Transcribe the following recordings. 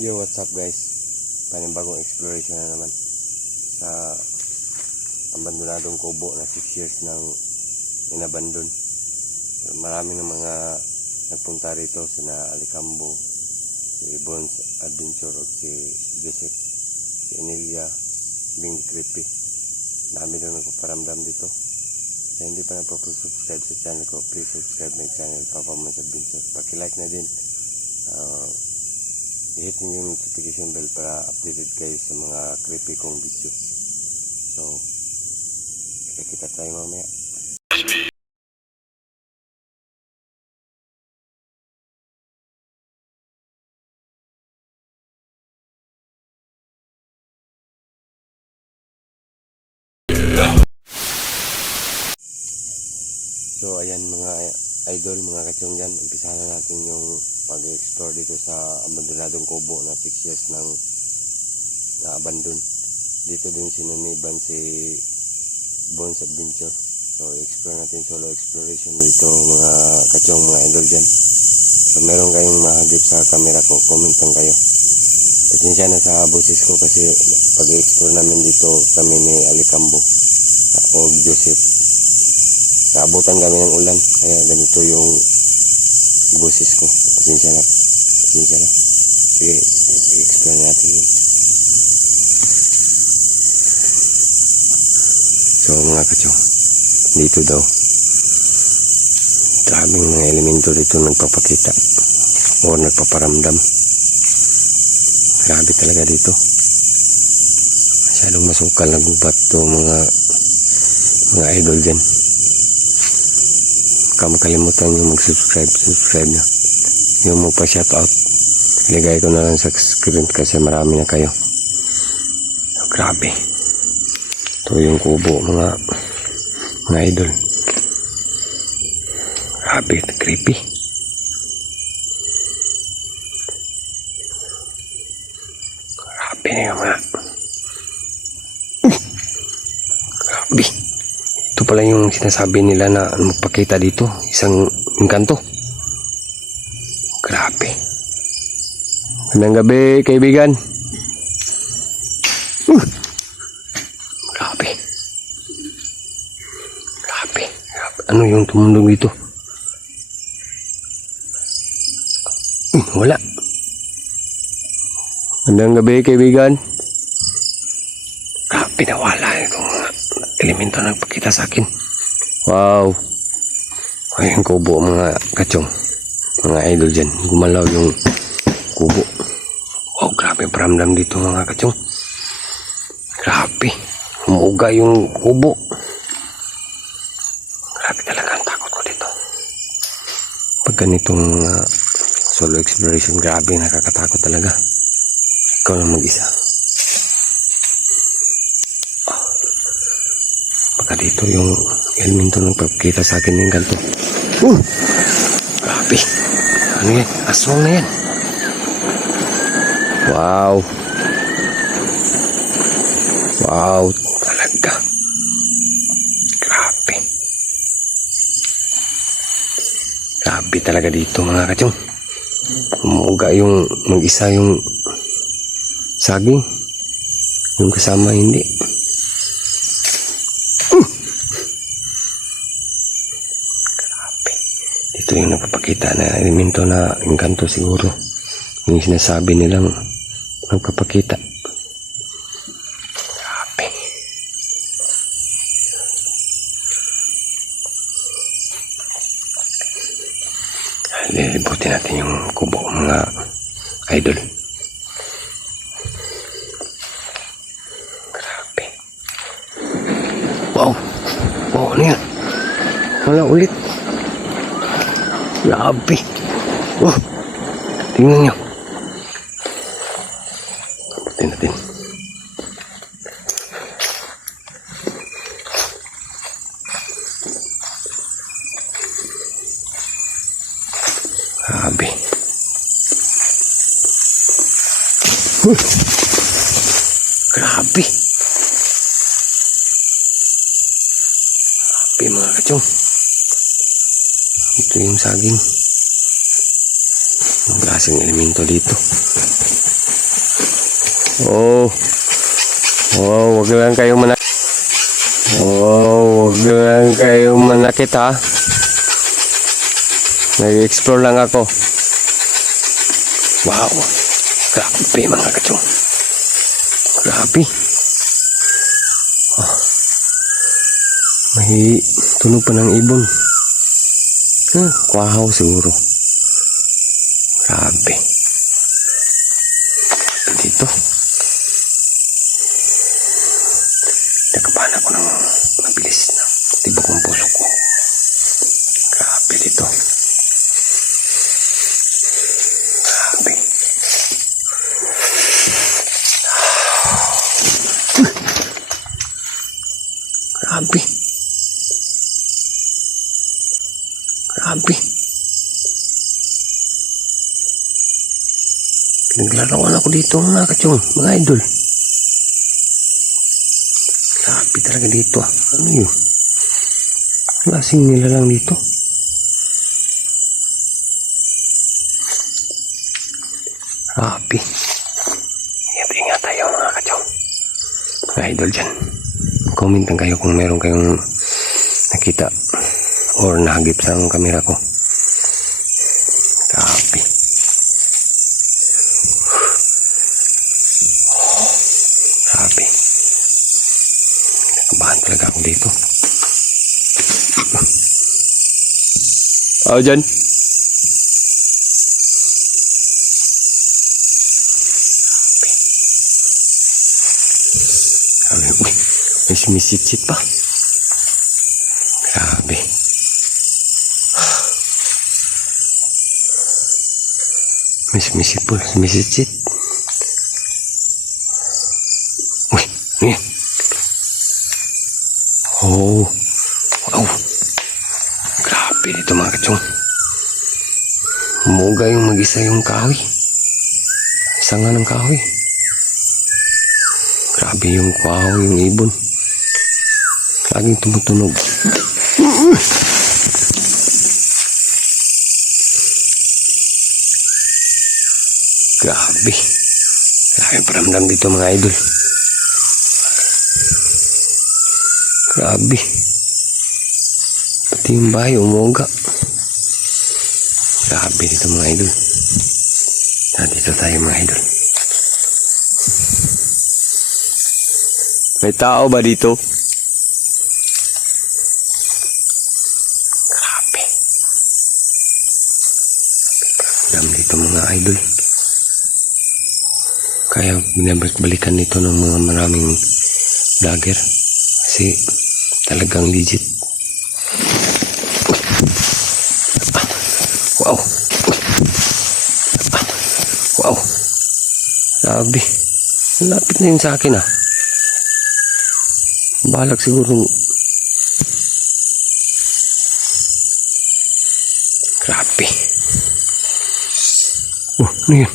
Yo, what's up guys? Panibagong exploration na naman sa abandonadong kubo na 6 years nang inabandon. Marami ng mga nagpunta rito, sina Alicambo, si Bones Adventure, si Joseph, si Emilia, Bing Creepy. Dami lang nagpaparamdam dito. Kaya hindi pa nagpa-subscribe sa channel ko, please subscribe my channel, Papa Mons Adventure. Paki-like na din. I-hit nyo yung notification bell para updated kayo sa mga creepy kong video. So, kita tayo mamaya. So, ayan mga idol, mga katsunggan, umpisa na natin yung mag-explore dito sa abandonadong kubo na 6 years nang na-abandon. Dito din sinuniban si Bones Adventure. So, explore natin, solo exploration dito mga katsung, mga idol dyan. So, meron kayong mahagip sa camera ko, comment lang kayo. Pasensya na sa boses ko kasi pag-explore namin dito kami ni Alicambo, ako Joseph. Naabutan kami ng ulan, kaya ganito yung boses ko. Pasensya na. Sige, i-explore natin yun. So mga kacho, dito daw, daming mga elemento dito nagpapakita o nagpaparamdam. Grabe talaga dito. Masyadong masukal na gubat to mga idol dyan. Huwag makalimutan yung subscribe na. Yung mo pa shoutout, iligay ko na lang sa screen kasi marami na kayo. So, grabe. Ito yung kubo mga idol. Grabe, creepy. Grabe na yung mga grabe. Ito pala yung sinasabi nila na magpakita dito, isang engkanto. Grabe. Magandang gabi, kaibigan. Grabe. Grabe. Ano yung tumundong dito? Wala. Magandang gabi, kaibigan. Grabe, nawala itong elemento na nagpakita sa akin. Wow. Ayan kubo mga kachong, mga idol dyan. Gumalaw yung kubo. Wow, grabe paramdam dito mga kachong. Grabe. Umuga yung kubo. Grabe talaga ang takot ko dito. Pag ganitong solo exploration, grabe, nakakatakot talaga. Ikaw lang mag-isa. Dito yung elemento nang pagkita sa akin ng ganito. Grabe. Ano yan? Aswang na yan. Wow. Wow. Talaga. Grabe. Grabe talaga dito mga kachong. Umuga yung mag-isa yung saging. Yung kasama hindi. Ito yung nagpapakita na elemento na engkanto siguro. Yung sinasabi nilang nagpapakita. Grabe. Lilibutin natin yung kubo mga idol. Grabe. Wow. Wow, ano yan? Wala ulit. Grabe. Oh, tingnan nyo. Taputin natin. Grabe. Grabe. Grabe mga kachong. Ito yung saging. Ang klaseng elemento dito. Oh. Oh, wag lang kayong manakit. Oh, wag lang kayong manakit ha. Nag-explore lang ako. Wow. Grabe mga kachong. Grabe. Oh. May tunog pa ng ibon. Kwahaw siguro. Grabe. Dito. Nakabahan ako ng mabilis na tibok ng puso ko. Grabe dito. Grabe. Grabe. Grabe. Pinaglalawan ako dito mga kachong, mga idol. Grabe talaga dito ah. Ano yun? Klaseng nila lang dito. Grabe. Ingat tayo mga kachong. Mga idol dyan. Comment lang kayo kung meron kayong nakita or nahagip sa kamera ko. Grabe. Grabe. Nakabahan talaga ako dito. Oh, dyan. Grabe. Grabe. Uy, may sumisit-sit pa. Grabe. May sumisit-sit. Uy, ano yan? Oh, wow. Grabe dito mga kachong. Umuga yung mag-isa yung kahoy. Sanga ng kahoy. Grabe yung kahoy, yung ibon. Laging tumutunog. Grabe. Grabe paramdam dito mga idol. Grabe. Pati yung bahay umuga. Grabe dito mga idol. Dito tayo mga idol. May tao ba dito? Grabe. Paramdam dito mga idol. Kaya binabalik-balikan nito ng mga maraming vlogger. Kasi talagang legit. Wow. Wow. Grabe. Lapit na yun sa akin ah. Balak siguro. Grabe. Ano yun?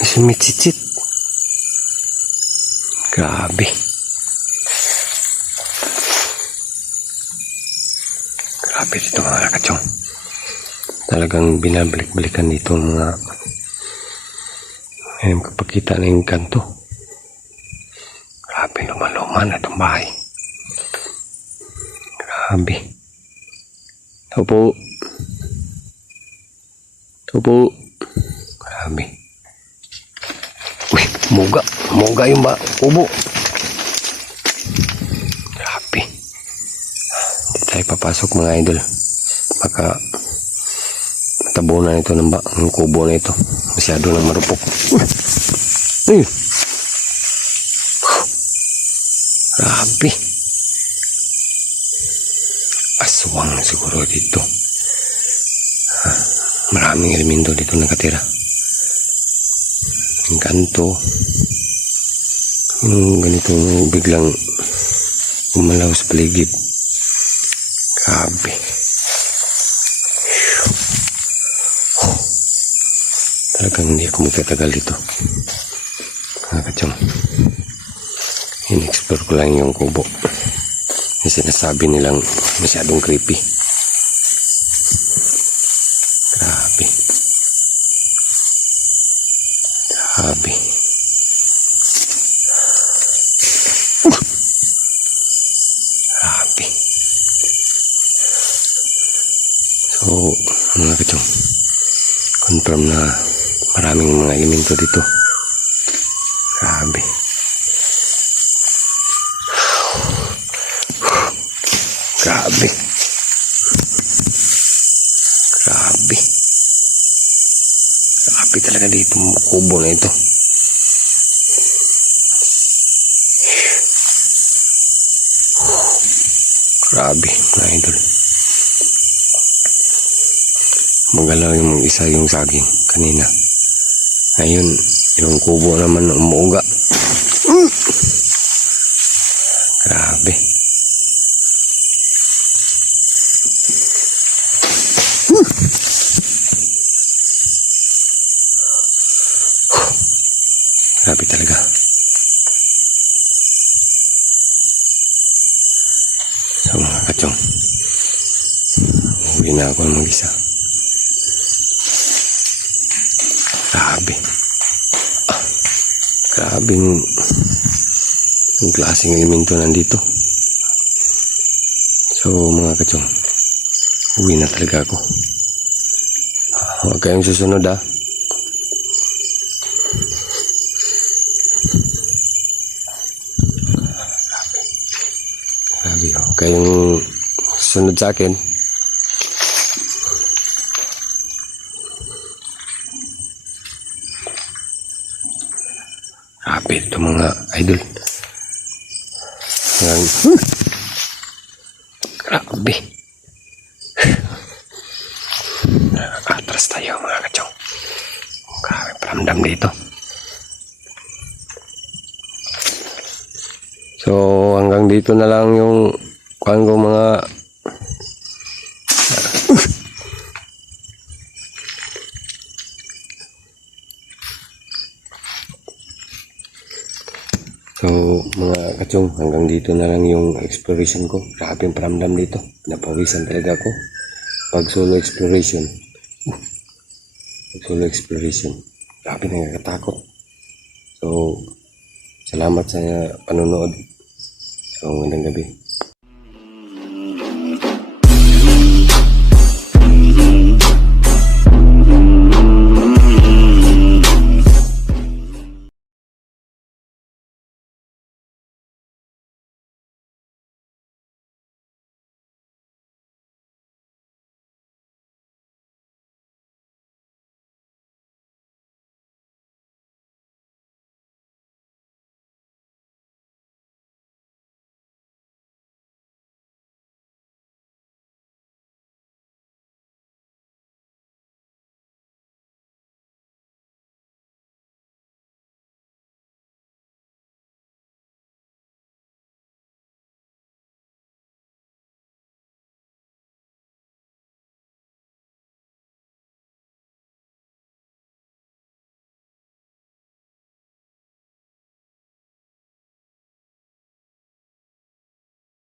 May sumitsitsit. Grabe. Grabe dito mga kachong. Talagang binabalik-balikan dito mga kapagkita na yung kanto. Grabe, luma-luma na itong bahay. Grabe. Ito po. Grabe. Uy, muga yung kubo. Grabe. Hindi tayo papasok mga idol. Baka matabunan ito ng kubo na ito. Masyado nang marupok. Uy. Grabe. Aswang siguro dito. Maraming elemento dito nakatira. Ang kanto. Yung ganito biglang umalaw sa paligid. Grabe. Talagang hindi ako magtatagal dito. Mga kachong. In-explore ko lang yung kubo. Yung sinasabi nilang masyadong creepy. Grabe. Grabe. mga kachong, confirm na maraming mga elemento dito. Grabe. Grabe. Grabe. Grabe talaga dito mga kubo na ito. Grabe mga idol. Magalaw yung isa yung saging kanina. Ngayon, yung kubo naman umuuga. Grabe. Grabe talaga. So mga kachong, uwi na ako ng mag-isa. Grabe. Grabe yung klaseng elemento nandito. So mga kachong, uwi na talaga ako. Huwag kayong susunod ha. Grabe, huwag kayong susunod sa akin. Grabe ito mga idol. Grabe. Atras tayo mga kachong. Grabe paramdam dito. So hanggang dito na lang yung kuhan ko mga So mga kachong, hanggang dito na lang yung exploration ko. Grabe yung paramdam dito. Napawisan talaga ako. Pag solo exploration. Pag solo exploration. Grabe nakakatakot. So salamat sa panonood. So magandang gabi.